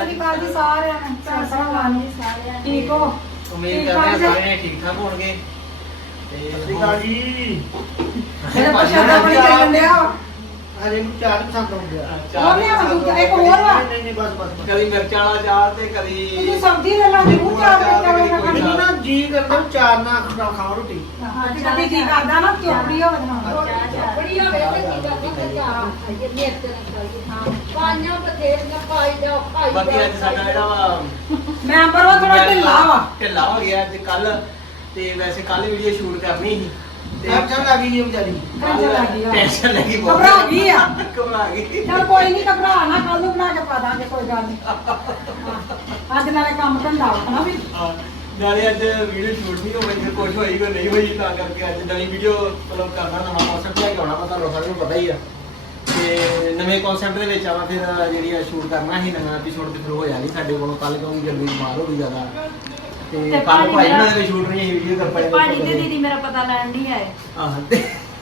ਸ੍ਰੀ ਅਕਾਲ ਜੀ ਸਾਰਿਆਂ ਨੂੰ ਭੈਣ ਭਰਾਵਾਂ ਨੂੰ। ਠੀਕ ਹੋ? ਉਮੀਦ ਠੀਕ ਕਰਦੇ ਠਾਕ ਹਾਂ ਸਾਰੇ ਠੀਕ ਠਾਕ ਹੋਣਗੇ। ਤੇ ਸਤਿ ਸ਼੍ਰੀ ਅਕਾਲ ਜੀ। ਮੇਰੇ ਪਛਾਦਾ ਬੜੀ ਚੱਲਣ ਡਿਆ ਵਾ। ਹਜੇ ਨੂੰ ਚਾਰ ਪਸੰਦ ਆਉਂਦੇ। ਆ ਹੋਰ ਲਿਆਵਾਂ ਦੂਜਾ, ਇੱਕ ਹੋਰ ਵਾ। ਨਹੀਂ ਨਹੀਂ ਬਸ ਬਸ ਬਸ। ਕਦੀ ਮਿਰਚ ਵਾਲਾ ਚਾਰ ਤੇ ਕਦੀ ਤੁਸੀਂ ਸਬਜ਼ੀ ਲੈ ਲਾ ਜ਼ਰੂਰ ਚਾਰ ਮਿੰਟ ਵਾਲੇ ਨਾ ਖਾਣੀ ਮੈਨੂੰ ਨਾ ਜੀ ਕਰਦਾ ਚਾਰ ਨਾ ਨਾ ਖਾਓ ਰੋਟੀ। ਹਾਂ ਤੇ ਕਦੀ ਜੀ ਕਰਦਾ ਨਾ ਚੋਪੜੀ ਹੋਵੇ ਨਾ ਬੜੀ ਹੋਵੇ ਤੇ ਕੀ ਕਰਦਾ ਤੇ ਚਾਰਾਂ ਖਾਈਏ ਮਿਰਚ ਨਾ ਖਾਈਏ। ਹਾਂ। ਪਾਈਆਂ ਬਥੇਰੀਆਂ ਖਾਈ ਜਾਓ ਖਾਈ ਬਾਕੀ ਅੱਜ ਸਾਡਾ ਜਿਹੜਾ ਵਾ ਮੈਂ ਪਰ ਉਹ ਥੋੜਾ ਢਿੱਲਾ ਵਾ। ਢਿੱਲਾ ਹੋ ਗਿਆ ਅੱਜ ਕੱਲ ਤੇ ਵੈਸੇ ਕੱਲ ਵੀਡੀਓ ਸ਼ੂਟ ਕਰਨੀ ਸੀ। ਟੈਨਸ਼ਨ ਲੱਗ ਗਈ ਇਹ ਵਿਚਾਰੀ ਟੈਨਸ਼ਨ ਲੱਗ ਗਈ ਆ। ਟੈਨਸ਼ਨ ਲੱਗੀ ਬਹੁਤ ਘਬਰਾ ਗਈ ਆ। ਘਬਰਾ ਗਈ ਚਲ ਕੋਈ ਨਹੀਂ ਘਬਰਾ ਨਾ ਕੱਲ ਨੂੰ ਬਣਾ ਕੇ ਪਾ ਦਾਂਗੇ ਕੋਈ ਗੱਲ ਨਹੀਂ ਹਾਂ। ਅੱਜ ਨਾਲੇ ਕੰਮ ਧੰਦਾ ਵਾ ਨਾ ਵੀ ਹਾਂ, ਨਾਲੇ ਅੱਜ ਵੀਡੀਓ ਸ਼ੂਟ ਨਹੀਂ ਹੋਈ ਜੇ ਕੁਝ ਹੋਈ ਕੋਈ ਨਹੀਂ ਹੋਈ ਤਾਂ ਕਰਕੇ ਅੱਜ ਨਵੀਂ ਵੀਡੀਓ ਮਤਲਬ ਕਰਨਾ ਨਵਾਂ ਕਨਸੈਪਟ ਲੈ ਕੇ ਆਉਣਾ ਪਤਾ ਸਾਰਿਆਂ ਨੂੰ ਪਤਾ ਹੀ ਆ ਤੇ ਨਵੇਂ ਕਨਸੈਪਟ ਦੇ ਵਿੱਚ ਆਵਾ ਫਿਰ ਜਿਹੜੀ ਆ ਸ਼ੂਟ ਕਰਨਾ ਸੀ ਨਵਾਂ ਐਪੀਸੋਡ ਤੇ ਫਿਰ ਹੋਇਆ ਨਹੀਂ ਸਾਡੇ ਕੋਲੋਂ ਕੱਲ ਕਿਉਂਕਿ ਜਲਦੀ ਬਿਮਾਰ ਹੋ ਗਈ ਜ਼ਿਆਦਾ ਤੇ ਤੇ ਕੱਲ ਭਾਜੀ ਭਾਈ ਨਾਲ ਵੀ ਸ਼ੂਟ ਨਹੀਂ ਵੀਡੀਓ ਕਰ ਪਾਏ ਭਾਜੀ ਤੇ ਦੀਦੀ ਮੇਰਾ ਪਤਾ ਲੈਣ ਨਹੀਂ ਆਏ। ਆਹ ਤੇ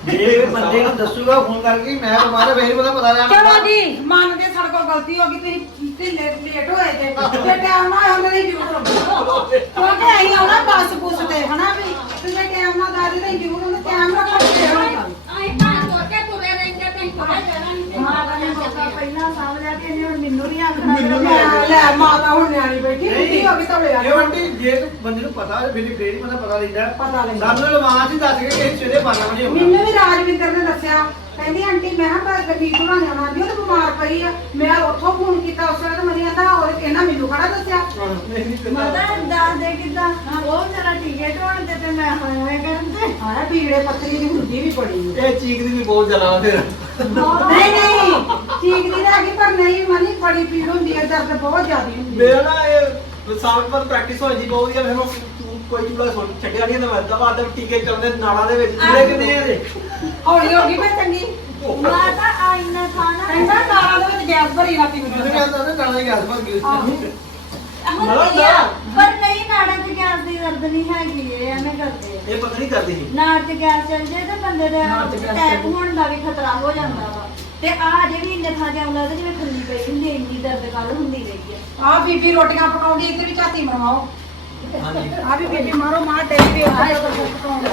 ਜੇ ਬੰਦੇ ਨੂੰ ਦੱਸੂਗਾ ਫੋਨ ਕਰਕੇ ਮੈਂ ਬਿਮਾਰ ਆ ਫੇਰ ਪਤਾ ਪਤਾ ਲੈਣਾ ਚਲੋ ਜੀ ਮੰਨਦੇ ਸਾਡੇ ਕੋਲ ਗਲਤੀ ਹੋ ਗਈ ਤੁਸੀਂ ਢਿੱਲੇ ਲੇਟ ਹੋਏ ਤੇ ਤੇ ਟਾਈਮ ਨਾਲ ਉਹਨਾਂ ਦੀ ਜ਼ਰੂਰ ਕਿਉਂਕਿ ਅਸੀਂ ਆਉਣਾ ਬੱਸ ਬੁੱਸ ਤੇ ਹਨਾ ਵੀ? ਤੁਸੀਂ ਟਾਈਮ ਨਾਲ ਦੱਸ ਦੇ ਜ਼ਰੂਰ ਉਹਨੂੰ ਟਾਈਮ ਨਾਲ ਖੜ ਕੇ ਹੋਣਾ ਆਈ ਤਾਂ ਸੋਚੇ ਤੁਰੇ ਰਹਿੰਦੇ ਤੇ ਤੁਰੇ ਜਾਣਾ ਨਹੀਂ ਮਾਤਾ ਨੇ ਮੌਕਾ ਪਹਿਲਾਂ ਸਾਂਭ ਲਿਆ ਤੇ ਇਹਨੇ ਹੁਣ ਮੈਨੂੰ ਨਹੀਂ ਆਖਣਾ। ਲੈ ਮਾਤਾ ਹੁਣ ਨਿਆਣੀ ਬੈਠੀ। ਹੋ ਗਈ ਤਵੇ ਆ ਇਹ ਬੰਦੇ ਜੇ ਤੂੰ ਬੰਦੇ ਨੂੰ ਪਤਾ ਹੋਵੇ ਫਿਰ ਹੀ ਪਤਾ ਪਤਾ ਲੈਂਦਾ ਪਤਾ ਲੈਂਦਾ। ਸਾਨੂੰ ਲਵਾਂ ਸੀ ਦੱਸ ਕੇ ਕਿ ਸਵੇਰੇ 12 ਵਜੇ ਆਉਣਾ ਮੈਨੂੰ ਵੀ ਰਾਜਵਿੰਦਰ ਨੇ ਦੱਸਿਆ। ਕਹਿੰਦੀ ਆਂਟੀ ਮੈਂ ਕਿਹਾ ਗੱਡੀ ਤੋਂ ਨਾ ਆਉਣਾ ਦੀ ਉਹ ਤਾਂ ਬਿਮਾਰ ਪਈ ਆ। ਮੈਂ ਉੱਥੋਂ ਫੋਨ ਕੀਤਾ ਉਸ ਵੇਲੇ ਤਾਂ ਮੈਨੂੰ ਕਹਿੰਦਾ ਹੋਰ ਇਹਨਾਂ ਮੈਨੂੰ ਖੜਾ ਦੱਸਿਆ। ਮਾਤਾ ਦੱਸ ਦੇ ਕਿੱਦਾਂ? ਉਹ ਮੇਰਾ ਟਿਕਟ ਹੋਣ ਤੇ ਤੇ ਮੈਂ ਹੋਇਆ ਕਰਨ ਤੇ। ਹਾਂ ਪੀੜੇ ਪੱਥਰੀ ਦੀ ਹੁੰਦੀ ਵੀ ਬੜੀ ਆ। ਇਹ ਚੀਕ ਦੀ ਵੀ ਬਹੁਤ ਵਾ ਫਿਰ। ਨਹੀਂ ਨਹੀਂ ਠੀਕ ਨਹੀਂ ਲੱਗੀ ਪਰ ਨਹੀਂ ਮਨੀ ਬੜੀ ਪੀੜ ਹੁੰਦੀ ਹੈ ਦਰਦ ਬਹੁਤ ਜ਼ਿਆਦਾ ਹੁੰਦੀ ਹੈ ਮੇਰਾ ਨਾ ਇਹ ਸਾਲ ਬਾਅਦ ਪ੍ਰੈਕਟਿਸ ਹੋਈ ਜੀ ਬਹੁਤ ਵਧੀਆ ਫਿਰ ਮੈਂ ਤੂੰ ਕੋਈ ਚੂੜਾ ਸੁਣ ਛੱਡਿਆ ਨਹੀਂ ਤਾਂ ਮੈਂ ਦਵਾ ਦਵ ਟੀਕੇ ਚੱਲਦੇ ਨਾੜਾਂ ਦੇ ਵਿੱਚ ਜਿਹੜੇ ਕਿੰਨੇ ਆ ਦੇ ਹੌਲੀ ਹੋ ਗਈ ਮੈਂ ਚੰਗੀ। ਮਾਤਾ ਆਇਨਾ ਖਾਣਾ। ਕਹਿੰਦਾ ਕਾਰਾਂ ਦੇ ਵਿੱਚ ਗੈਸ ਭਰੀ ਰਾਤੀ ਮੈਨੂੰ ਮੈਨੂੰ ਕਹਿੰਦਾ ਉਹਨੇ ਨਾਲੇ ਗੈਸ ਭਰ ਗਈ ਆ? ਪਰ ਨਹੀਂ ਨਾੜਾਂ 'ਚ ਗੈਸ ਦੀ ਦਰਦ ਨਹੀਂ ਹੈਗੀ ਇਹ ਐਵੇਂ ਕਰਦੇ ਆ। ਇਹ ਪਤਾ ਨਹੀਂ ਕਰਦੀ ਸੀ। ਨਾੜ 'ਚ ਗੈਸ ਚੱਲ ਜੇ ਤੇ ਬੰਦੇ ਦੇ ਚੱਲ ਹੋਣ ਦਾ ਵੀ ਖਤਰਾ ਹੋ ਜਾਂਦਾ ਵਾ। ਤੇ ਆ ਜਿਹੜੀ ਇੰਨੇ ਥਾਂ ਤੇ ਆਉਂਦਾ ਤੇ ਜਿਵੇਂ ਖੱਲੀ ਪਈ ਹੁੰਦੀ ਹੈ, ਇੰਨੀ ਦਰਦ ਕੱਲ ਹੁੰਦੀ ਰਹੀ ਹੈ ਆ ਬੀਬੀ ਰੋਟੀਆਂ ਪਕਾਉਂਦੀ ਇੱਧਰ ਵੀ ਝਾਤੀ ਬਣਵਾਓ। ਹਾਂਜੀ। ਆ ਵੀ ਬੀਬੀ ਮਾਰੋ ਮਾਰ ਟੇਕ ਦੇ ਆ ਪਕਾਉਂਦੇ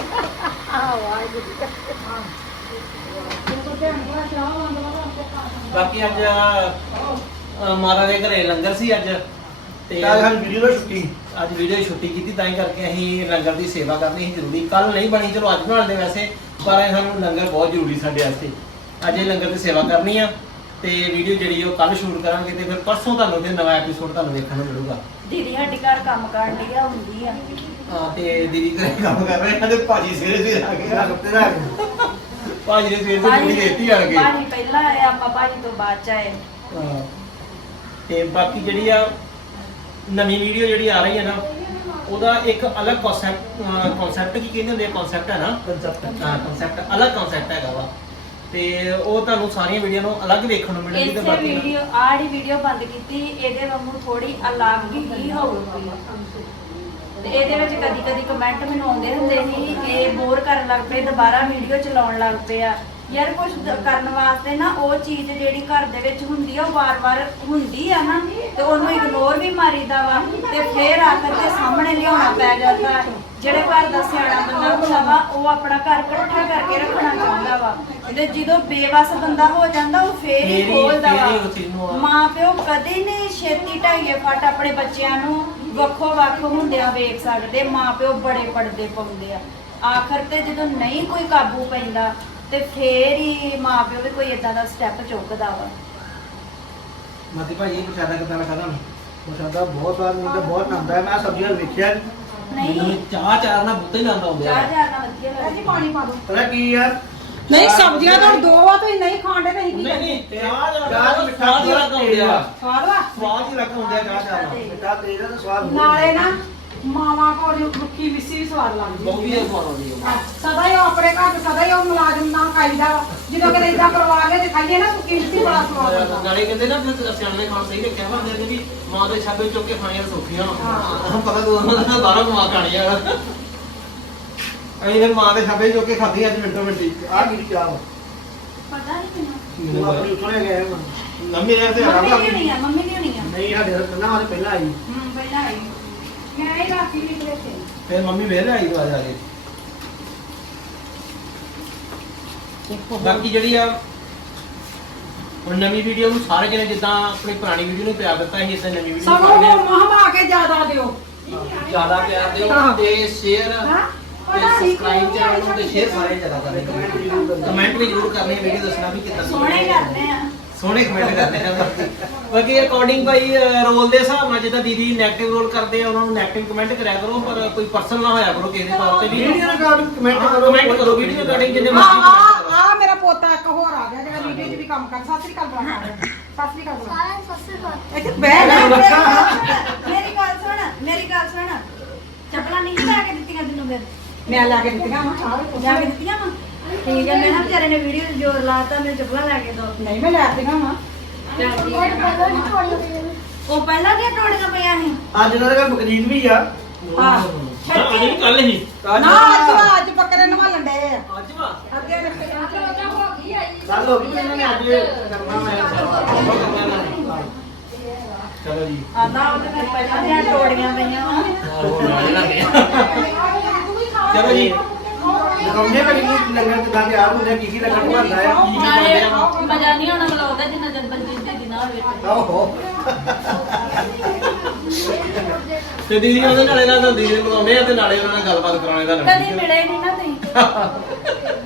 ਬਾਕੀ ਅੱਜ ਅ, ਮਾਤਾ ਦੇ ਘਰੇ ਲੰਗਰ ਸੀ ਅੱਜ। ਤੇ ਕੱਲ ਹਾਂ ਵੀਡੀਓ ਦਾ ਛੁੱਟੀ। ਅੱਜ ਵੀਡੀਓ ਛੁੱਟੀ ਕੀਤੀ ਤਾਂ ਹੀ ਕਰਕੇ ਅਸੀਂ ਲੰਗਰ ਦੀ ਸੇਵਾ ਕਰਨੀ ਸੀ ਜ਼ਰੂਰੀ। ਕੱਲ ਨਹੀਂ ਬਣੀ ਚਲੋ ਅੱਜ ਬਣਾ ਲਦੇ ਵੈਸੇ ਪਰ ਇਹ ਸਾਨੂੰ ਲੰਗਰ ਬਹੁਤ ਜ਼ਰੂਰੀ ਸਾਡੇ ਵਾਸਤੇ। ਅੱਜ ਇਹ ਲੰਗਰ ਦੀ ਸੇਵਾ ਕਰਨੀ ਆ ਤੇ ਵੀਡੀਓ ਜਿਹੜੀ ਉਹ ਕੱਲ ਸ਼ੂਟ ਕਰਾਂਗੇ ਤੇ ਫਿਰ ਪਰਸੋਂ ਤੁਹਾਨੂੰ ਤੇ ਨਵਾਂ ਐਪੀਸੋਡ ਤੁਹਾਨੂੰ ਦੇਖਣ ਨੂੰ ਮਿਲੂਗਾ। ਦੀਦੀ ਸਾਡੀ ਘਰ ਕੰਮ ਕਰਨ ਆ ਹੁੰਦੀ ਆ। ਹਾਂ ਤੇ ਦੀਦੀ ਘਰੇ ਕੰਮ ਕਰ ਰਹੇ ਆ ਤੇ ਭਾਜੀ ਸਵੇਰੇ ਸਵੇਰੇ ਆ ਹਫ਼ਤੇ ਦਾ ਆ ਗਿਆ ਭਾਜੀ ਨੇ ਸਵੇਰ ਤੋਂ ਡਿਊਟੀ ਦੇਤੀ ਆ ਗਏ ਭਾਜੀ ਪਹਿਲਾਂ ਆਏ ਆਪਾਂ ਭਾਜੀ ਤੋਂ ਬਾਅਦ ਚ ਆਏ। ਹਾਂ। ਤੇ ਬਾਕੀ ਜਿਹੜੀ ਆ ਨਵੀਂ ਵੀਡੀਓ ਜਿਹੜੀ ਆ ਰਹੀ ਹੈ ਨਾ ਉਹਦਾ ਇੱਕ ਅਲੱਗ ਕਨਸੈਪਟ ਕਨਸੈਪਟ ਕੀ ਕਹਿੰਦੇ ਹੁੰਦੇ ਆ? ਕਨਸੈਪਟ ਹੈ ਨਾ? ਕੰਸੈਪਟ ਹਾਂ ਕਨਸੈਪਟ ਅਲੱਗ ਕਨਸੈਪਟ ਹੈਗਾ ਵਾ। ਤੇ ਉਹ ਤੁਹਾਨੂੰ ਸਾਰੀਆਂ ਵੀਡੀਓ ਨੂੰ ਅਲੱਗ ਵੇਖਣ ਨੂੰ ਮਿਲਣਗੀ ਤੇ ਇਸੇ ਬਾਕੀ ਵੀਡੀਓ ਆੜੀ ਵੀਡੀਓ ਬੰਦ ਕੀਤੀ ਇਹਦੇ ਵਾਂਗੂ ਥੋੜੀ ਅਲੱਗ ਹੀ ਹੋਊਗੀ। ਤੇ ਇਹਦੇ ਵਿੱਚ ਕਦੀ ਕਦੀ ਕਮੈਂਟ ਮੈਨੂੰ ਆਉਂਦੇ ਹੁੰਦੇ ਸੀ ਕਿ ਬੋਰ ਕਰਨ ਲੱਗ ਪਏ ਦੁਬਾਰਾ ਵੀਡੀਓ ਚਲਾਉਣ ਲੱਗ ਪਏ ਆ। ਯਾਰ ਕੁਝ ਕਰਨ ਵਾਸਤੇ ਨਾ ਉਹ ਚੀਜ਼ ਜਿਹੜੀ ਘਰ ਦੇ ਵਿੱਚ ਹੁੰਦੀ ਆ ਉਹ ਵਾਰ-ਵਾਰ ਹੁੰਦੀ ਆ ਨਾ ਤੇ ਉਹਨੂੰ ਇਗਨੋਰ ਵੀ ਮਾਰੀਦਾ ਵਾ ਤੇ ਫੇਰ ਆਖਰ ਤੇ ਸਾਹਮਣੇ ਲਿਆਉਣਾ ਪੈ ਜਾਂਦਾ। ਹੈ। ਜਿਹੜੇ ਘਰ ਦਾ ਸਿਆਣਾ ਬੰਦਾ ਹੁੰਦਾ ਵਾ ਉਹ ਆਪਣਾ ਘਰ ਇਕੱਠਾ ਕਰਕੇ ਰੱਖਣਾ ਚਾਹੁੰਦਾ ਵਾ। ਤੇ ਜਦੋਂ ਬੇਵਸ ਬੰਦਾ ਹੋ ਜਾਂਦਾ ਉਹ ਫੇਰ ਹੀ ਖੋਲਦਾ ਵਾ। ਮਾਂ ਪਿਓ ਕਦੇ ਨਹੀਂ ਛੇਤੀ ਢਾਈਏ ਫਟ ਆਪਣੇ ਬੱਚਿਆਂ ਨੂੰ ਵੱਖੋ ਵੱਖ ਹੁੰਦਿਆਂ ਵੇਖ ਸਕਦੇ। ਮਾਂ ਪਿਓ ਬੜੇ ਪਰਦੇ ਪਾਉਂਦੇ ਆ। ਆਖਰ ਤੇ ਜਦੋਂ ਨਹੀਂ ਕੋਈ ਕਾਬੂ ਪੈਂਦਾ ਤੇ ਫੇਰ ਹੀ ਮਾਂ ਪਿਓ ਵੀ ਕੋਈ ਇਦਾਂ ਦਾ ਸਟੈਪ ਚੁੱਕਦਾ ਵਾ। ਮਤੀ ਭਾਈ ਇਹ ਪ੍ਰਸ਼ਾਦਾ ਕਿਦਾਂ ਲੱਗਾ ਤੁਹਾਨੂੰ ਪ੍ਰਸ਼ਾਦਾ ਬਹੁਤ ਸਵਾਦ ਤਾਂ ਬਹੁਤ ਨੰਦਾ ਹੈ ਮੈਂ ਸਬਜ਼ੀਆਂ ਵੇਖਿਆ। ਨਹੀਂ। ਚਾਹ ਨਾਲ ਬੁੱਤੇ ਲਾਉਂਦਾ ਹੁੰਦਾ ਚਾਹ ਚਾਹ ਨਾਲ ਵਧੀਆ ਜੀ ਲੱਗਦੀ ਪਾਣੀ ਪਾ ਦੋ ਪਤਾ ਕੀ ਯਾਰ ਨਹੀਂ ਸਬਜ਼ੀਆਂ ਤਾਂ ਦੋ ਆ ਤੁਸੀਂ ਨਹੀਂ ਖਾਂਦੇ ਤਾਂ ਅਸੀਂ ਕੀ ਨਹੀਂ ਨਹੀਂ ਕਰੀਏ? ਚਾਹ ਦਾ ਚਾਹ ਦੀ ਮਿੱਠਾ ਚਾਹ ਦਾ ਕੰਮ ਹੁੰਦਾ। ਸਵਾਦ ਵਾ? ਸਵਾਦ ਹੀ ਲੱਗ ਹੁੰਦਾ ਚਾਹ ਚਾਹ ਨਾਲ। ਮਿੱਠਾ ਤੇਜ਼ ਹੈ ਤਾਂ ਸਵਾਦ ਬਹੁਤ ਨਾਲੇ ਨਾ ਮਾਵਾਂ ਕੋਲ ਰੁੱਖੀ ਮਿੱਸੀ ਵੀ ਸਵਾਦ ਲੱਗਦੀ ਬਹੁਤ ਹੀ ਸਵਾਦ ਆਉਂਦੀ ਹਾਂ, ਸਦਾ ਹੀ ਉਹ ਆਪਣੇ ਘਰ ਚ ਸਦਾ ਹੀ ਉਹ ਮੁਲਾਜ਼ਮ ਨਾਲ ਖਾਈਦਾ ਵਾ। ਜਦੋਂ ਕਦੇ ਇਦਾਂ ਕਰਵਾ ਕੇ ਤੇ ਖਾਈਏ ਨਾ ਸੁੱਕੀ ਮਿੱਸੀ ਬੜਾ ਸਵਾਦ ਆਉਂਦਾ ਨਾਲੇ ਕਹਿੰਦੇ ਨਾ ਫਿਰ ਸਿਆਣੇ ਖਾਣ ਸਹੀ ਰੱਖਿਆ ਵਾ ਕਹਿੰਦੇ ਵੀ ਮਾਂ ਦੇ ਛਾਬੇ ਚੁੱਕ ਕੇ ਖਾਣੀਆਂ ਸੌਖੀਆਂ। ਹਾਂ। ਪਤਾ ਤੂੰ ਉਹਨਾਂ ਦਾ ਬਾਹਰੋਂ ਕਮਾ ਖਾਣੀਆਂ ਅਸੀਂ ਫਿਰ ਮਾਂ ਦੇ ਛਾਬੇ ਚੁੱਕ ਕੇ ਖਾਧੀ ਅੱਜ ਮਿੰਟੋ ਮਿੰਟੀ। ਆਹ ਕੀ ਚਾਹ ਵਾ? ਪਤਾ ਨਹੀਂ ਮੈਨੂੰ ਤੂੰ ਆਪਣੀ ਉੱਥੋਂ ਲੈ ਕੇ ਆਇਆ ਵਾ। ਮੰਮੀ ਨੇ ਤੇ ਮੰਮੀ ਆਰਾਮ ਦੀ ਹੋਣੀ ਆ? ਮੰਮੀ ਹੋਣੀ ਆ? ਨਹੀਂ ਸਾਡੇ ਨਾ ਉਹਦੇ ਪਹਿਲਾਂ ਆਈ। ਹੂੰ ਪਹਿਲਾਂ ਆਈ। ਮੈਂ ਹੀ ਰਾਤੀ ਨਿਕਲੇ ਸੀ ਫਿਰ ਮੰਮੀ ਵੇਲੇ ਆਈ ਬਾਅਦ ਆ ਕੇ। ਬਾਕੀ ਜਿਹੜੀ ਆ ਹੁਣ ਨਵੀਂ ਵੀਡੀਓ ਨੂੰ ਸਾਰੇ ਜਣੇ ਜਿੱਦਾਂ ਆਪਣੀ ਪੁਰਾਣੀ ਵੀਡੀਓ ਨੂੰ ਪਿਆਰ ਦਿੱਤਾ ਸੀ ਇਦਾਂ ਨਵੀਂ ਵੀਡੀਓ ਸਗੋਂ ਨੂੰ ਮਹਮਾ ਕੇ ਜ਼ਿਆਦਾ ਦਿਓ। ਜ਼ਿਆਦਾ ਪਿਆਰ ਦਿਓ ਤੇ ਸ਼ੇਅਰ ਹਾਂ। ਤੇ ਸਬਸਕ੍ਰਾਈਬ ਚੈਨਲ ਨੂੰ ਤੇ ਸ਼ੇਅਰ ਸਾਰੇ ਜ਼ਿਆਦਾ ਕਰਨੇ ਕਮੈਂਟ ਵੀ ਜ਼ਰੂਰ ਕਰਨੇ ਵੀਡੀਓ ਦੱਸਣਾ ਵੀ ਕਿੱਦਾਂ ਦੀ ਸੋਹਣੇ। ਕਰਦੇ ਆ। ਸੋਹਣੇ ਕਮੈਂਟ ਕਰਦੇ ਆ ਬਾਕੀ। ਅਕੋਰਡਿੰਗ ਭਾਈ ਰੋਲ ਦੇ ਹਿਸਾਬ ਨਾਲ ਜਿੱਦਾਂ ਦੀਦੀ 네ਗੇਟਿਵ ਰੋਲ ਕਰਦੇ ਆ ਉਹਨਾਂ ਨੂੰ 네ਗੇਟਿਵ ਕਮੈਂਟ ਕਰਿਆ ਕਰੋ ਪਰ ਕੋਈ ਪਰਸਨਲ ਨਾ ਹੋਇਆ ਕਰੋ ਕਿਸੇ ਦੇ ਤੌਰ ਤੇ ਵੀ। ਵੀਡੀਓ ਰਿਕਾਰਡ ਕਮੈਂਟ ਕਰੋ। ਕਮੈਂਟ ਕਰੋ ਵੀਡੀਓ ਰਿਕਾਰਡਿੰਗ ਜਿੰਨੇ ਮਰਜ਼ੀ ਪੋਤਾ ਇੱਕ ਹੋਰ ਆ ਗਿਆ ਜਿਹੜਾ ਵੀਡੀਓ 'ਚ ਵੀ ਕੰਮ ਕਰ ਸਤਿ ਸ੍ਰੀ ਅਕਾਲ ਬੁਲਾ ਸਤਿ ਸ੍ਰੀ ਅਕਾਲ ਬੁਲਾ। ਇੱਥੇ ਬਹਿ ਲੈ ਮੇਰੀ ਗੱਲ ਸੁਣ ਮੇਰੀ ਗੱਲ ਸੁਣ। ਚੱਪਲਾਂ ਨਹੀਂ ਲੈ ਕੇ ਦਿੱਤੀਆਂ ਤੈਨੂੰ ਫਿਰ? ਮੈਂ ਲਾ ਕੇ ਦਿੱਤੀਆਂ ਵੇਖੋ। ਜਾ ਕੇ ਦਿੱਤੀਆਂ ਵਾ? ਠੀਕ ਹੈ ਮੈਂ ਨਾ ਵਿਚਾਰੇ ਨੇ ਵੀਡੀਓ ਜ਼ੋਰ ਲਾਤਾ ਮੈਨੂੰ ਚੱਪਲਾਂ ਲੈ ਕੇ ਦੋ। ਨਹੀਂ ਮੈਂ ਲੈ ਦਿੱਤੀਆਂ ਵਾ। ਉਹ ਪਹਿਲਾਂ ਦੀਆਂ ਟੋੜੀਆਂ ਪਈਆਂ ਸੀ? ਅੱਜ ਇਹਨਾਂ ਦੇ ਘਰ ਬਕਰੀਦ ਵੀ ਆ। ਹਾਂ ਅਜੇ ਕੱਲ ਹੀ। ਨਾ ਅੱਜ ਅੱਜ ਬੱਕਰੇ ਨਵਾਲਣ ਡਏ ਆ। ਗੱਲ ਹੋ ਗਈ ਇਹਨਾਂ ਨੇ ਅੱਜ ਕਰਨਾ ਮੈਂ ਚਲੋ ਜੀ। ਆਂਦਾ ਉਹ ਤੇ ਫਿਰ ਪਹਿਲਾਂ ਦੀਆਂ ਟੋੜੀਆਂ ਪਈਆਂ ਵਾ। ਚਲੋ ਜੀ। ਲੰਗਰ ਕਿਦਾਂ ਤਿਆਰ ਹੁੰਦੇ ਆ, ਕੀ ਕੀ ਲੰਗਰ ਬਣਦਾ ਨਾਲੇ ਮਜ਼ਾ ਨਹੀਂ ਆਉਣਾ ਬਲੌਗ ਜਿੰਨਾ ਜਦ ਬਲਜੀਤ ਦੀ ਦਿਨਾ ਹੋਵੇ ਓਹੋ। ਤੇ ਦੀਦੀ ਉਹਦੇ ਨਾਲੇ ਨਾਲ ਦੀਦੀ ਨੂੰ ਬੁਲਾਉਂਦੇ ਆ ਤੇ ਨਾਲੇ ਉਹਨਾਂ ਨਾਲ ਗੱਲਬਾਤ ਕਰਾਉਣੇ ਦਾ ਕਦੀ ਮਿਲੇ ਨਹੀਂ ਨਾ ਤੁਸੀਂ।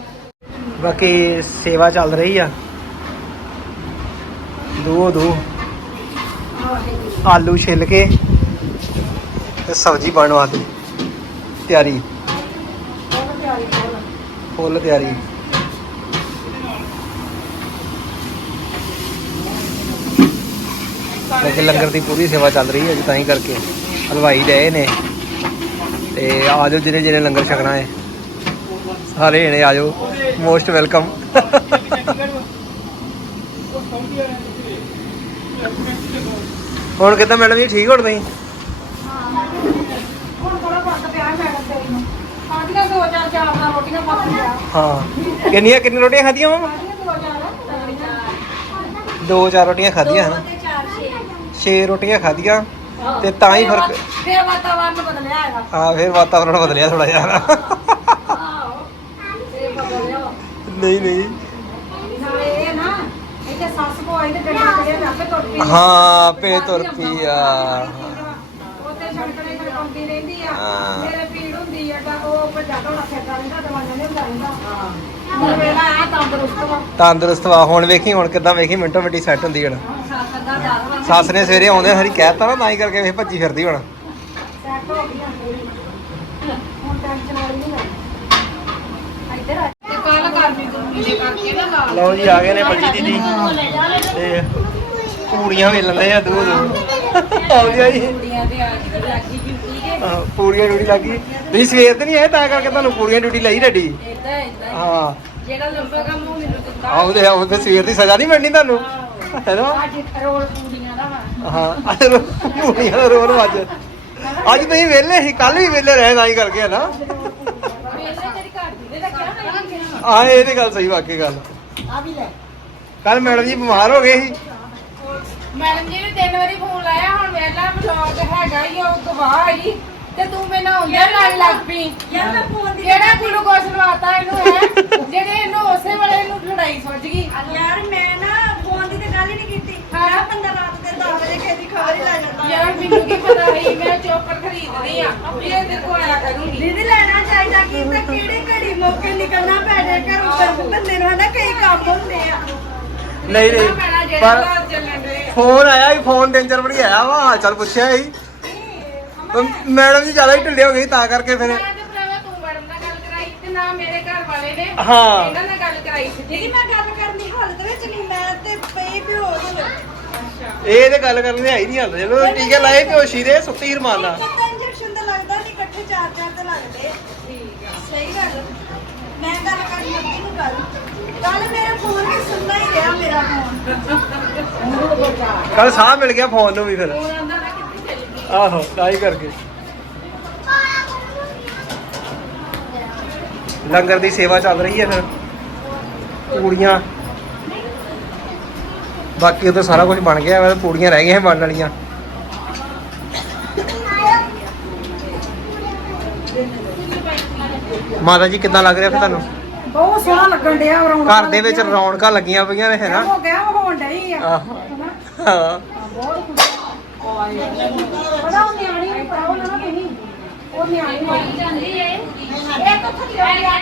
ਬਾਕੀ ਸੇਵਾ ਚੱਲ ਰਹੀ ਆ। ਦੋ ਦੋ ਆਲੂ ਛਿੱਲ ਕੇ ਤੇ ਸਬਜ਼ੀ ਬਣਨ ਵਾਸਤੇ ਤਿਆਰੀ। ਫੁੱਲ ਤਿਆਰੀ। ਲੇਕਿਨ ਲੰਗਰ ਦੀ ਪੂਰੀ ਸੇਵਾ ਚੱਲ ਰਹੀ ਹੈ ਜੀ, ਤਾਂ ਹੀ ਕਰਕੇ ਹਲਵਾਈ ਗਏ ਨੇ। ਤੇ ਆਜੋ ਜਿਹੜੇ ਜਿਹੜੇ ਲੰਗਰ ਛਕਣਾ ਹੈ। ਸਾਰੇ ਜਣੇ ਆਜੋ ਮੋਸਟ ਵੈਲਕਮ ਹੁਣ ਕਿਦਾਂ ਮੈਡਮ ਜੀ ਠੀਕ ਹੋ ਤੁਸੀਂ? ਹਾਂ। ਕਿੰਨੀਆਂ ਕਿੰਨੀਆਂ ਰੋਟੀਆਂ ਖਾਧੀਆਂ ਮਾਮਾ ਦੋ ਚਾਰ ਰੋਟੀਆਂ ਖਾਧੀਆਂ ਹਨ। ਛੇ 6 ਰੋਟੀਆਂ ਖਾਧੀਆਂ। ਤੇ ਤਾਂ ਹੀ ਫ਼ਰਕ ਫੇਰ ਵਾਤਾਵਰਨ ਬਦਲਿਆ ਹੈਗਾ। ਹਾਂ ਫਿਰ ਵਾਤਾਵਰਣ ਬਦਲਿਆ ਥੋੜਾ ਜਿਹਾ ਫੇਰ ਬਦਲਿਆ ਨਹੀਂ ਨਹੀਂ ਨਾਲੇ ਇਹ ਨਾ ਇੱਥੇ ਸੱਸ ਕੋ ਆਈ ਤੇ ਡੰਡਾ ਕੜਿਆ ਮੈਂ ਆਪੇ ਤੁਰ ਪਈ ਹਾਂ, ਆਪੇ ਤੁਰ ਪਈ ਆ। ਉੱਤੇ ਛੜਕਣੇ ਖੜਕਾਉਂਦੀ ਰਹਿੰਦੀ ਆ ਹਾਂ। ਮੇਰੇ ਪੀੜ ਹੁੰਦੀ ਆ ਤਾਂ ਉਹ ਭੱਜਾ ਦੌੜਾ ਫਿਰਦਾ ਰਹਿੰਦਾ ਦਵਾਈਆਂ ਲਿਆਉਂਦਾ ਰਹਿੰਦਾ ਹੁਣ ਵੇਲਾ ਆ ਤੰਦਰੁਸਤ ਵਾ। ਤੰਦਰੁਸਤ ਵਾ ਹੁਣ ਵੇਖੀ ਹੁਣ ਕਿਦਾਂ ਵੇਖੀ ਮਿੰਟੋ ਮਿੰਟੀ ਸੈੱਟ ਹੁੰਦੀ ਹੁਣ। ਸੱਸ ਵਾ ਨੇ ਸਵੇਰੇ ਆਉਂਦੇ ਹਰੀ ਕਹਿਤਾ ਨਾ ਤਾਂ ਹੀ ਕਰਕੇ ਵੇਖ ਭੱਜੀ ਫਿਰਦੀ ਹੁਣ। ਸੈੱਟ ਹੋ ਗਈ ਹੁਣ ਟੈਨਸ਼ਨ ਵਾਲੀ ਨਹੀਂ ਲੱਗਦੀ ਇੱਧਰ ਆ ਤੇ ਕੱਲ ਕਰਨੀ ਗੁਰਮੀ ਦੇ ਕਰਕੇ ਨਾ ਲਾ ਲਓ ਜੀ ਆ ਗਏ ਨੇ ਬੱਜੀ ਦੀਦੀ। ਤੇ ਪੂੜੀਆਂ ਵੀ ਲੈਂਦੇ ਆ ਦੂਰ। ਆਉਂਦੀਆਂ ਜੀ। ਡਿਊਟੀ ਹਾਂ, ਪੂੜੀਆਂ ਡਿਊਟੀ ਲੱਗੀ ਤੁਸੀਂ ਸਵੇਰ ਤੇ ਨਹੀਂ ਆਏ ਤਾਂ ਕਰਕੇ ਤੁਹਾਨੂੰ ਪੂੜੀਆਂ ਡਿਊਟੀ ਲਈ ਰੈਡੀ। ਹਾਂ। ਜਿਹੜਾ ਲੰਬਾ ਕੰਮ ਉਹ ਮੈਨੂੰ ਦਿੱਤਾ ਆਉ ਤੇ ਆਉ ਤੇ ਸਵੇਰ ਦੀ ਸਜ਼ਾ ਨਹੀਂ ਮਿਲਣੀ ਤੁਹਾਨੂੰ। ਹੈਨਾ ਅੱਜ ਰੋਲ ਪੂੜੀਆਂ ਦਾ ਵਾ ਹਾਂ ਅੱਜ ਰੋ- ਪੂੜੀਆਂ ਦਾ ਰੋਲ ਅੱਜ ਅੱਜ ਤੁਸੀਂ ਵਿਹਲੇ ਸੀ ਕੱਲ ਵੀ ਵਿਹਲੇ ਰਹੇ ਤਾਂ ਹੀ ਕਰਕੇ ਹਨਾ। ਵੇਲੇ ਜਿਹੜੀ ਘਰ ਦੀ ਦੇ ਰੱਖਿਆ ਨਾ ਹਾਂ ਇਹ ਤੇ ਗੱਲ ਸਹੀ ਵਾਕਈ ਗੱਲ। ਆ ਵੀ ਲੈ। ਕੱਲ ਮੈਡਮ ਜੀ ਬਿਮਾਰ ਹੋ ਗਏ ਸੀ। ਮੈਡਮ ਜੀ ਨੇ ਤਿੰਨ ਵਾਰੀ ਫੋਨ ਲਾਇਆ ਹੁਣ ਵੇਲਾ ਬਲੌਗ ਹੈਗਾ ਹੀ ਉਹ ਗਵਾਹ ਹੀ ਤੇ ਤੂੰ ਮੈਨੂੰ ਆਉਂਦਾ ਨਾਲ ਲੱਗ ਪਈ। ਯਾਰ ਮੈਂ ਫੋਨ ਦੀ ਕਿਹੜਾ ਗਲੂਕੋਸ ਲਵਾਤਾ ਇਹਨੂੰ ਹੈ? ਜਿਹੜੇ ਇਹਨੂੰ ਉਸੇ ਵੇਲੇ ਇਹਨੂੰ ਲੜਾਈ ਸੁੱਝ ਗਈ। ਯਾਰ ਮੈਂ ਨਾ ਫੋਨ ਦੀ ਤੇ ਗੱਲ ਹੀ ਨਹੀਂ ਕੀਤੀ। ਹਾਂ। ਮੈਂ ਬੰਦਾ ਰਾਤ ਦੇ 10 ਵਜੇ ਕਿਸੇ ਦੀ ਖਬਰ ਹੀ ਲੈ ਜਾਂਦਾ। ਯਾਰ ਮੈਨੂੰ ਕੀ ਪਤਾ ਸੀ ਮੈਂ ਚੋਪਰ ਖਰੀਦਣੀ ਆ ਇਹ ਤੇਰੇ ਕੋ ਆਇਆ ਕਰੂੰਗੀ। ਦੀਦੀ ਕਿ ਤਾਂ ਕਿਹੜੀ ਘੜੀ ਮੌਕੇ ਨਿਕਲਣਾ ਪੈ ਜਾਏ ਘਰੋਂ ਪਰ ਬੰਦੇ ਨੂੰ ਹਨਾ ਕਈ ਕੰਮ ਹੁੰਦੇ ਆ। ਨਹੀਂ ਨਹੀਂ ਪਰ ਦੇ ਫੋਨ ਆਇਆ ਹੀ ਫੋਨ ਚਾਰ ਵਾਰੀ ਆਇਆ ਵਾ ਹਾਲ ਚਾਲ ਪੁੱਛਿਆ ਸੀ। ਮੈਡਮ ਜੀ ਜ਼ਿਆਦਾ ਹੀ ਢਿੱਲੇ ਹੋ ਸੀ, ਤਾਂ ਕਰਕੇ ਫਿਰ ਮੈਂ ਤੇ ਭਰਾਵਾ ਤੂੰ ਮੈਡਮ ਨਾਲ ਗੱਲ ਕਰਾਈ ਤੇ ਨਾ ਮੇਰੇ ਘਰ ਵਾਲੇ ਨੇ ਹਾਂ। ਇਹਨਾਂ ਨਾਲ ਗੱਲ ਕਰਾਈ ਸੀ। ਦੀਦੀ ਮੈਂ ਗੱਲ ਕਰਨ ਦੀ ਹਾਲਤ ਵਿੱਚ ਨਹੀਂ ਮੈਂ ਤੇ ਪਈ ਬੇਹੋਸ਼ ਇਹ ਤੇ ਗੱਲ ਕਰਨ ਦੀ ਆਈ ਨਹੀਂ ਹੱਲ। ਜਦੋਂ ਟੀਕੇ ਲਾਏ ਬੇਹੋਸ਼ੀ ਦੇ ਸੁੱਤੀ ਰਮਾਨਾ ਇੰਜੈਕਸ਼ਨ ਤਾਂ ਲੱਗਦਾ ਨਹੀਂ ਇਕੱਠੇ ਚਾਰ ਚਾਰ ਮੈਂ ਗੱਲ ਕਰਨ ਲੱਗੀ ਨੂੰ ਗੱਲ। ਕੱਲ ਮੇਰਾ ਫੋਨ ਵੀ ਸੁਣਦਾ ਹੀ ਰਿਹਾ ਮੇਰਾ ਫੋਨ ਕੱਲ ਸਾਹ ਮਿਲ ਗਿਆ ਫੋਨ ਨੂੰ ਵੀ ਫਿਰ। ਉਹ ਆਹੋ ਤਾਂ ਹੀ ਕਰਕੇ। ਲੰਗਰ ਦੀ ਸੇਵਾ ਚੱਲ ਰਹੀ ਹੈ ਫਿਰ। ਪੂੜੀਆਂ। ਬਾਕੀ ਉਧਰ ਸਾਰਾ ਕੁਝ ਬਣ ਗਿਆ ਵਾ ਪੂੜੀਆਂ ਰਹਿ ਗਈਆਂ ਬਣਨ ਵਾਲੀਆਂ। ਮਾਤਾ ਜੀ ਕਿੱਦਾਂ ਲੱਗ ਰਿਹਾ ਫਿਰ ਤੁਹਾਨੂੰ? ਬਹੁਤ ਸੋਹਣਾ ਲੱਗਣ ਡਿਆ ਰੌਣਕਾਂ ਘਰ ਦੇ ਵਿੱਚ ਰੌਣਕਾਂ ਲੱਗੀਆਂ ਪਈਆਂ ਨੇ ਹੈ ਨਾ? ਹੋ ਗਿਆ ਉਹ ਹੋਣ ਡਈ ਆ। ਆਹੋ। ਹਾਂ। ਪਤਾ ਉਹ ਨਿਆਣੀ ਨੂੰ ਪਤਾ ਉਹ ਨਾ ਤੁਸੀਂ। ਉਹ ਨਿਆਣੀ ਨੂੰ। ਜਾਂਦੀ ਏ। ਇੱਕ ਥੱਲੇ